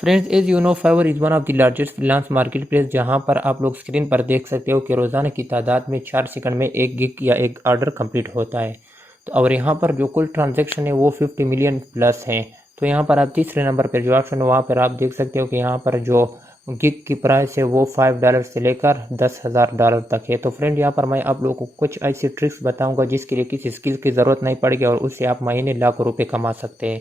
Friends, as you know, Fiverr is one of the largest freelance market place, जहाँ पर आप लोग screen पर देख सकते हो कि रोज़ाना की तादाद में 4 सेकंड में एक गिग या एक ऑर्डर कंप्लीट होता है। तो और यहाँ पर जो कुल ट्रांजैक्शन है वो 50 मिलियन प्लस हैं। तो यहाँ पर आप तीसरे नंबर पर जो ऑप्शन है वहाँ पर आप देख सकते हो कि यहाँ पर जो गिग की प्राइस है वो $5 से लेकर $10,000 तक है। तो फ्रेंड, यहाँ पर मैं आप लोगों को कुछ ऐसी ट्रिक्स बताऊँगा जिसके लिए किसी स्किल की ज़रूरत नहीं पड़ेगी और उससे आप महीने लाखों रुपये कमा सकते हैं।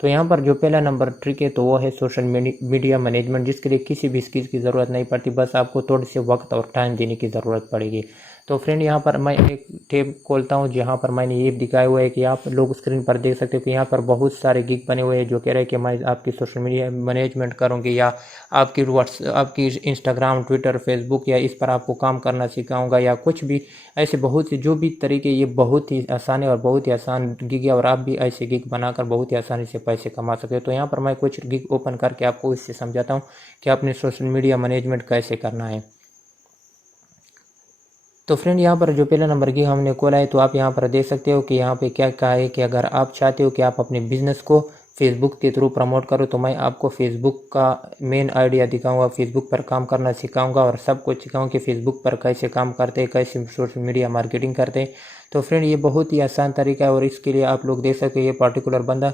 तो यहाँ पर जो पहला नंबर ट्रिक है तो वो है सोशल मीडिया मैनेजमेंट, जिसके लिए किसी भी स्किल की ज़रूरत नहीं पड़ती, बस आपको थोड़े से वक्त और टाइम देने की ज़रूरत पड़ेगी। तो फ्रेंड, यहाँ पर मैं एक टैब खोलता हूँ जहाँ पर मैंने ये दिखाया हुआ है कि आप लोग स्क्रीन पर देख सकते हो कि यहाँ पर बहुत सारे गिग बने हुए हैं जो कह रहे हैं कि मैं आपकी सोशल मीडिया मैनेजमेंट करूँगी या आपकी इंस्टाग्राम, ट्विटर, फेसबुक या इस पर आपको काम करना सिखाऊंगा या कुछ भी ऐसे बहुत से जो भी तरीके, ये बहुत ही आसान है और बहुत ही आसान गिग है और आप भी ऐसे गिग बनाकर बहुत ही आसानी से पैसे कमा सकते हो। तो यहाँ पर मैं कुछ गिग ओपन करके आपको इससे समझाता हूँ कि आपने सोशल मीडिया मैनेजमेंट कैसे करना है। तो फ्रेंड, यहाँ पर जो पहला नंबर गिग हमने खोला है तो आप यहाँ पर देख सकते हो कि यहाँ पे क्या कहा है कि अगर आप चाहते हो कि आप अपने बिजनेस को फेसबुक के थ्रू प्रमोट करो तो मैं आपको फेसबुक का मेन आइडिया दिखाऊंगा, फेसबुक पर काम करना सिखाऊंगा और सब कुछ सिखाऊंगा कि फेसबुक पर कैसे काम करते हैं, कैसे सोशल मीडिया मार्केटिंग करते हैं। तो फ्रेंड, ये बहुत ही आसान तरीका है और इसके लिए आप लोग देख सकते हो ये पर्टिकुलर बंदा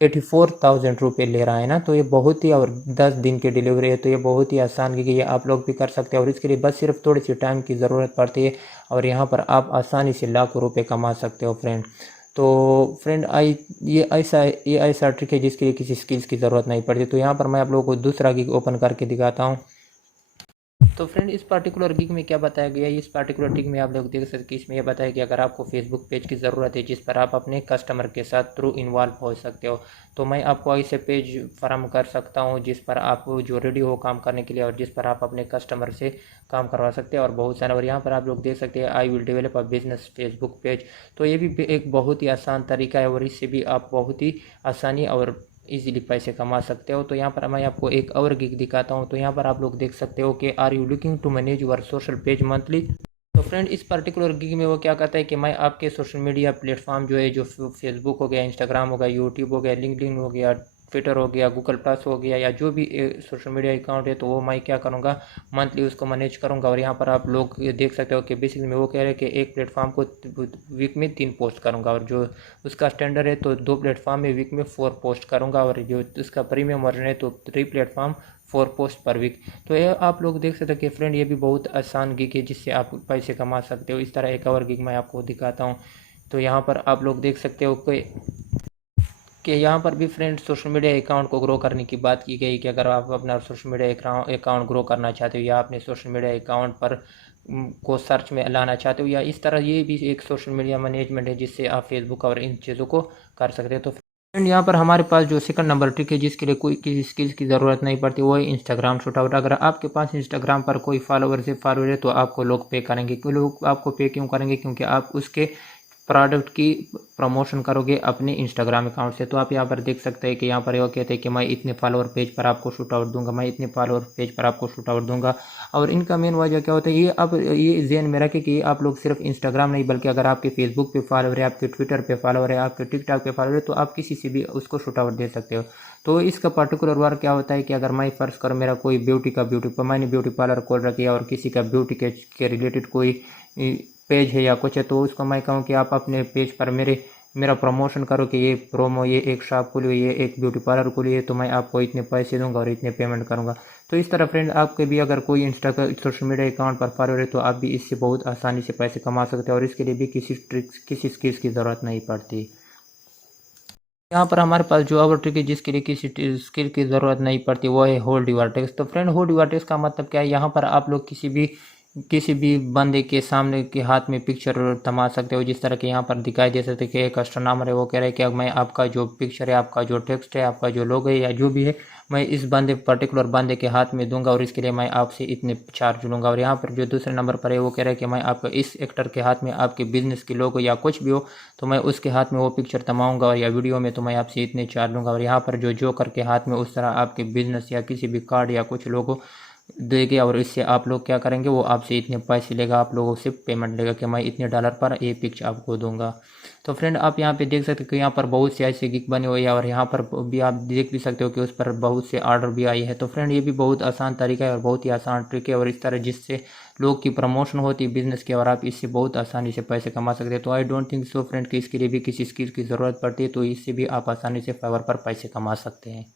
84,000 रुपये ले रहा है ना। तो ये बहुत ही, और 10 दिन की डिलीवरी है, तो ये बहुत ही आसान की ये आप लोग भी कर सकते हैं और इसके लिए बस सिर्फ थोड़ी सी टाइम की ज़रूरत पड़ती है और यहाँ पर आप आसानी से लाखों रुपए कमा सकते हो फ्रेंड। तो फ्रेंड, ये ऐसा ट्रिक है जिसके लिए किसी स्किल्स की ज़रूरत नहीं पड़ती। तो यहाँ पर मैं आप लोगों को दूसरा गिग ओपन करके दिखाता हूँ। तो फ्रेंड, इस पर्टिकुलर गिग में क्या बताया गया है, इस पर्टिकुलर गिग में आप लोग देख सकते हैं कि इसमें यह बताया कि अगर आपको फेसबुक पेज की ज़रूरत है जिस पर आप अपने कस्टमर के साथ थ्रू इन्वॉल्व हो सकते हो, तो मैं आपको ऐसे पेज फराहम कर सकता हूं जिस पर आप जो रेडी हो काम करने के लिए और जिस पर आप अपने कस्टमर से काम करवा सकते हैं और बहुत सारा। और यहाँ पर आप लोग देख सकते हैं I will develop a business Facebook page. तो ये भी एक बहुत ही आसान तरीका है और इससे भी आप बहुत ही आसानी और इजीली पैसे कमा सकते हो। तो यहाँ पर मैं आपको एक और गिग दिखाता हूँ। तो यहाँ पर आप लोग देख सकते हो कि are you looking to manage your social page monthly. तो फ्रेंड, इस पर्टिकुलर गिग में वो क्या कहता है कि मैं आपके सोशल मीडिया प्लेटफॉर्म जो है, जो फेसबुक हो गया, इंस्टाग्राम हो गया, यूट्यूब हो गया, लिंक्डइन हो गया, ट्विटर हो गया, गूगल प्लस हो गया या जो भी सोशल मीडिया अकाउंट है, तो वो मैं क्या करूँगा, मंथली उसको मैनेज करूँगा। और यहाँ पर आप लोग देख सकते हो कि बेसिकली में वो कह रहे हैं कि एक प्लेटफॉर्म को वीक में 3 पोस्ट करूँगा और जो उसका स्टैंडर्ड है तो 2 प्लेटफॉर्म में वीक में 4 पोस्ट करूँगा और जो उसका प्रीमियम वर्जन है तो 3 प्लेटफॉर्म 4 पोस्ट पर वीक। तो ये आप लोग देख सकते हो कि फ्रेंड, ये भी बहुत आसान गिग है जिससे आप पैसे कमा सकते हो। इस तरह एक और गिग मैं आपको दिखाता हूँ। तो यहाँ पर आप लोग देख सकते हो कि यहाँ पर भी फ्रेंड सोशल मीडिया अकाउंट को ग्रो करने की बात की गई कि अगर आप अपना सोशल मीडिया अकाउंट ग्रो करना चाहते हो या अपने सोशल मीडिया अकाउंट पर को सर्च में लाना चाहते हो या इस तरह, ये भी एक सोशल मीडिया मैनेजमेंट है जिससे आप फेसबुक और इन चीज़ों को कर सकते हो। तो फ्रेंड, यहाँ पर हमारे पास जो सेकंड नंबर ट्रिक है जिसके लिए कोई किसी स्किल्स की ज़रूरत नहीं पड़ती वो है इंस्टाग्राम शूटआउट। अगर आपके पास इंस्टाग्राम पर कोई फॉलोअर है तो आपको लोग पे करेंगे। क्यों लोग आपको पे क्यों करेंगे? क्योंकि आप उसके प्रोडक्ट की प्रमोशन करोगे अपने इंस्टाग्राम अकाउंट से। तो आप यहाँ पर देख सकते हैं कि यहाँ पर वो कहते हैं कि मैं इतने फॉलोअर पेज पर आपको शूट आउट दूंगा, मैं इतने फॉलोअर पेज पर आपको शूट आउट दूंगा। और इनका मेन वजह क्या होता है, ये अब ये ज़हन में रखें कि आप लोग सिर्फ इंस्टाग्राम नहीं बल्कि अगर आपके फेसबुक पे फॉलोअर है, आपके ट्विटर पे फॉलोअर है, आपके टिकटॉक पे फॉलोअर है, तो आप किसी से भी उसको शूट आउट दे सकते हो। तो इसका पर्टिकुलर वर्क क्या होता है कि अगर मैं फर्ज करूँ मेरा कोई मैंने ब्यूटी पार्लर खोल रखी है और किसी का ब्यूटी के रिलेटेड कोई पेज है या कुछ है, तो उसको मैं कहूँ कि आप अपने पेज पर मेरा प्रमोशन करो कि ये एक शॉप खुली हुई है, ये एक ब्यूटी पार्लर खुली है, तो मैं आपको इतने पैसे दूंगा और इतने पेमेंट करूंगा। तो इस तरह फ्रेंड, आपके भी अगर कोई इंस्टा का सोशल मीडिया अकाउंट पर फॉलोअर है तो आप भी इससे बहुत आसानी से पैसे कमा सकते हो और इसके लिए भी किसी स्किल्स की ज़रूरत नहीं पड़ती। यहाँ पर हमारे पास जो और ट्रिक है जिसके लिए किसी स्किल की ज़रूरत नहीं पड़ती वो है होल्ड यूर टेक्स्ट। तो फ्रेंड, होल्ड यूर टेक्स्ट का मतलब क्या है? यहाँ पर आप लोग किसी भी बंदे के सामने के हाथ में पिक्चर थमा सकते हो, जिस तरह के यहाँ पर दिखाई दे सकते हैं कि एक कस्टमर है वो कह रहा है कि अब मैं आपका जो पिक्चर है, आपका जो टेक्स्ट है, आपका जो लोगो है या जो भी है, मैं इस पर्टिकुलर बंदे के हाथ में दूंगा और इसके लिए मैं आपसे इतने चार्ज लूँगा। और यहाँ पर जो दूसरे नंबर पर है वो कह रहा है कि मैं आपको इस एक्टर के हाथ में आपके बिजनेस की लोगो या कुछ भी हो तो मैं उसके हाथ में वो पिक्चर थमाऊंगा और या वीडियो में तो मैं आपसे इतने चार्ज लूँगा। और यहाँ पर जो जोकर के हाथ में उस तरह आपके बिजनेस या किसी भी कार्ड या कुछ लोगो देंगे और इससे आप लोग क्या करेंगे, वो आपसे इतने पैसे लेगा, आप लोगों से पेमेंट लेगा कि मैं इतने डॉलर पर ये पिक्च आपको दूंगा। तो फ्रेंड आप यहाँ पे देख सकते हो कि यहाँ पर बहुत से ऐसे गिग बने हुए हैं और यहाँ पर भी आप देख भी सकते हो कि उस पर बहुत से ऑर्डर भी आई है। तो फ्रेंड ये भी बहुत आसान तरीका है और बहुत ही आसान ट्रिक है, और इस तरह जिससे लोग की प्रमोशन होती है बिजनेस की, और आप इससे बहुत आसानी से पैसे कमा सकते हैं। तो I don't think so friend कि इसके लिए भी किसी स्किल की ज़रूरत पड़ती है, तो इससे भी आप आसानी से फाइवर पर पैसे कमा सकते हैं।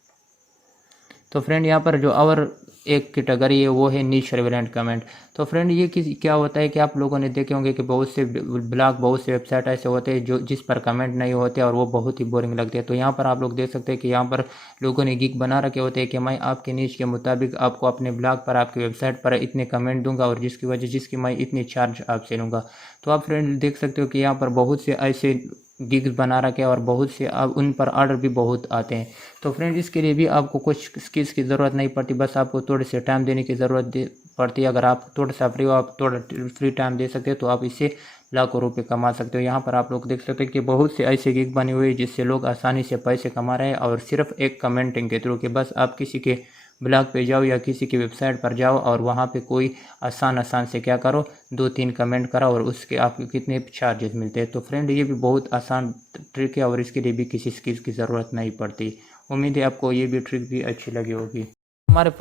तो फ्रेंड यहाँ पर जो और एक कैटेगरी है वो है नीश रेलेवेंट कमेंट। तो फ्रेंड ये क्या होता है कि आप लोगों ने देखे होंगे कि बहुत से ब्लॉग, बहुत से वेबसाइट ऐसे होते हैं जो जिस पर कमेंट नहीं होते और वो बहुत ही बोरिंग लगते हैं। तो यहाँ पर आप लोग देख सकते हैं कि यहाँ पर लोगों ने गिग बना रखे होते हैं कि मैं आपके नीश के मुताबिक आपको अपने ब्लॉग पर, आपकी वेबसाइट पर इतने कमेंट दूंगा और जिसकी मैं इतनी चार्ज आपसे लूँगा। तो आप फ्रेंड देख सकते हो कि यहाँ पर बहुत से ऐसे गिग्स बना रखे और बहुत से अब उन पर ऑर्डर भी बहुत आते हैं। तो फ्रेंड इसके लिए भी आपको कुछ स्किल्स की ज़रूरत नहीं पड़ती, बस आपको थोड़े से टाइम देने की ज़रूरत पड़ती है। अगर आप थोड़ा सा फ्री हो, आप थोड़ा फ्री टाइम दे सकते हो, तो आप इससे लाखों रुपए कमा सकते हो। यहाँ पर आप लोग देख सकते हैं कि बहुत से ऐसे गिग बने हुए हैं जिससे लोग आसानी से पैसे कमा रहे हैं, और सिर्फ एक कमेंटिंग के थ्रू। कि बस आप किसी के ब्लॉग पे जाओ या किसी की वेबसाइट पर जाओ और वहाँ पे कोई आसान से क्या करो, 2-3 कमेंट करो और उसके आपको कितने चार्जेस मिलते हैं। तो फ्रेंड ये भी बहुत आसान ट्रिक है और इसके लिए भी किसी स्किल्स की ज़रूरत नहीं पड़ती। उम्मीद है आपको ये भी ट्रिक भी अच्छी लगी होगी। हमारे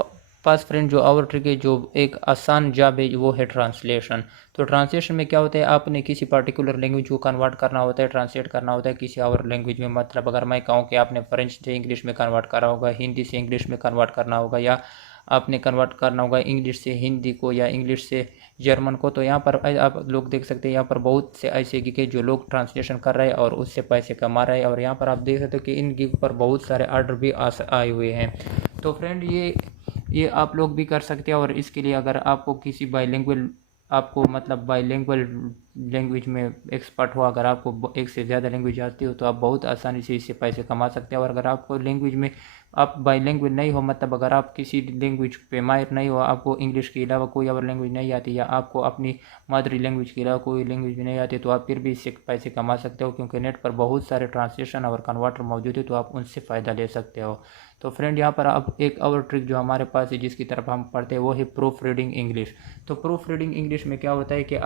पास फ्रेंड जो और ट्रिक है, जो एक आसान जॉब है, वो है ट्रांसलेशन। तो ट्रांसलेशन में क्या होता है, आपने किसी पर्टिकुलर लैंग्वेज को कन्वर्ट करना होता है, ट्रांसलेट करना होता है किसी और लैंग्वेज में। मतलब अगर मैं कहूँ कि आपने फ्रेंच से इंग्लिश में कन्वर्ट करा होगा, हिंदी से इंग्लिश में कन्वर्ट करना होगा, या आपने कन्वर्ट करना होगा इंग्लिश से हिंदी को या इंग्लिश से जर्मन को। तो यहाँ पर आप लोग देख सकते हैं यहाँ पर बहुत से ऐसे गिग है जो लोग ट्रांसलेशन कर रहे हैं और उससे पैसे कमा रहे हैं। और यहाँ पर आप देख सकते हो कि इन गिग पर बहुत सारे ऑर्डर भी आए हुए हैं। तो फ्रेंड ये आप लोग भी कर सकते हैं। और इसके लिए अगर आपको किसी बाईलिंगुअल, आपको मतलब बाईलिंगुअल लैंग्वेज में एक्सपर्ट हो, अगर आपको एक से ज़्यादा लैंग्वेज आती हो, तो आप बहुत आसानी से इससे पैसे कमा सकते हैं। और अगर आपको लैंग्वेज में आप बाईलिंगुअल नहीं हो, मतलब अगर आप किसी लैंग्वेज पे माहिर नहीं हो, आपको इंग्लिश के अलावा कोई और लैंग्वेज नहीं आती, या आपको अपनी मदर लैंग्वेज के अलावा कोई लैंग्वेज भी नहीं आती, तो आप फिर भी इससे पैसे कमा सकते हो, क्योंकि नेट पर बहुत सारे ट्रांसलेशन और कन्वर्टर मौजूद है, तो आप उनसे फ़ायदा ले सकते हो। तो फ्रेंड यहाँ पर अब एक और ट्रिक जो हमारे पास है जिसकी तरफ हम पढ़ते हैं, वो है प्रूफ रीडिंग इंग्लिश। तो प्रूफ रीडिंग इंग्लिश में क्या होता है कि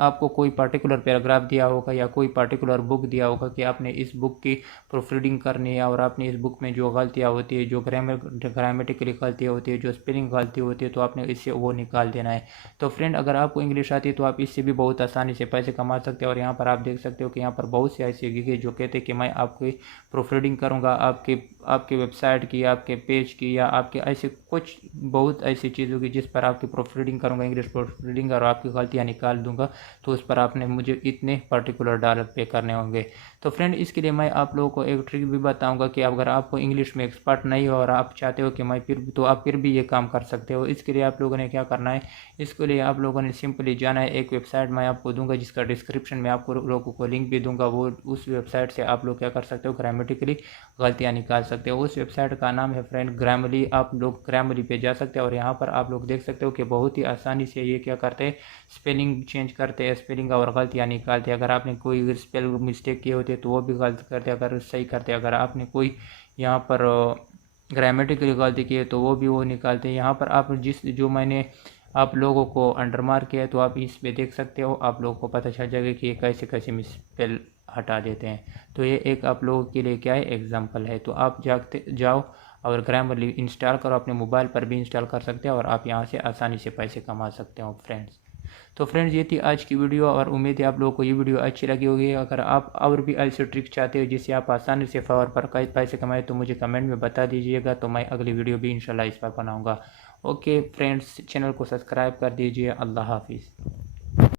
आपको कोई पर्टिकुलर पैराग्राफ दिया होगा या कोई पर्टिकुलर बुक दिया होगा कि आपने इस बुक की प्रूफ रीडिंग करनी है, और आपने इस बुक में जो गलतियाँ होती है, जो ग्रामेटिकली गलतियाँ होती है, जो स्पेलिंग गलती होती है, तो आपने इससे वो निकाल देना है। तो फ्रेंड अगर आपको इंग्लिश आती है तो आप इससे भी बहुत आसानी से पैसे कमा सकते हो। और यहाँ पर आप देख सकते हो कि यहाँ पर बहुत से ऐसे गिग है जो कहते हैं कि मैं आपकी प्रूफ रीडिंग करूँगा, आपके वेबसाइट की, आपके पेज की, या आपके ऐसे कुछ बहुत ऐसी चीज़ों की जिस पर आपकी प्रूफ रीडिंग करूँगा, इंग्लिश प्रूफ रीडिंग, और आपकी गलतियाँ निकाल दूंगा, तो उस पर आपने मुझे इतने पर्टिकुलर डॉलर पे करने होंगे। तो फ्रेंड इसके लिए मैं आप लोगों को एक ट्रिक भी बताऊंगा कि अगर आपको इंग्लिश में एक्सपर्ट नहीं हो और आप चाहते हो कि मैं तो आप फिर भी ये काम कर सकते हो। इसके लिए आप लोगों ने क्या करना है, इसके लिए आप लोगों ने सिंपली जाना है, एक वेबसाइट मैं आपको दूंगा जिसका डिस्क्रिप्शन में आपको लोगों को लिंक भी दूंगा, वो उस वेबसाइट से आप लोग क्या कर सकते हो, ग्रामेटिकली गलतियाँ निकाल सकते हो। उस वेबसाइट का नाम है फ्रेंड ग्रामरली। आप लोग ग्रामरली पे जा सकते हैं और यहाँ पर आप लोग देख सकते हो कि बहुत ही आसानी से ये क्या करते हैं, स्पेलिंग चेंज करते हैं, स्पेलिंग और गलतियाँ निकालते हैं। अगर आपने कोई स्पेल मिस्टेक किए होते तो वो भी गलत करते, अगर सही करते, अगर आपने कोई यहाँ पर ग्रामेटिकली गलती की है तो वो भी वो निकालते हैं। यहाँ पर आप जो मैंने आप लोगों को अंडरमार्क किया है, तो आप इस पे देख सकते हो, आप लोगों को पता चल जाएगा कि ये कैसे कैसे मिसस्पेल हटा देते हैं। तो ये एक आप लोगों के लिए क्या है, एग्जाम्पल है। तो आप जाओ और ग्रामरली इंस्टॉल करो, अपने मोबाइल पर भी इंस्टॉल कर सकते हो और आप यहाँ से आसानी से पैसे कमा सकते हो फ्रेंड्स। तो फ्रेंड्स ये थी आज की वीडियो, और उम्मीद है आप लोगों को ये वीडियो अच्छी लगी होगी। अगर आप और भी ऐसे ट्रिक चाहते हो जिससे आप आसानी से फावर पर कई पैसे कमाए, तो मुझे कमेंट में बता दीजिएगा, तो मैं अगली वीडियो भी इंशाल्लाह इस पर बनाऊँगा। ओके फ्रेंड्स, चैनल को सब्सक्राइब कर दीजिए। अल्लाह हाफिज़।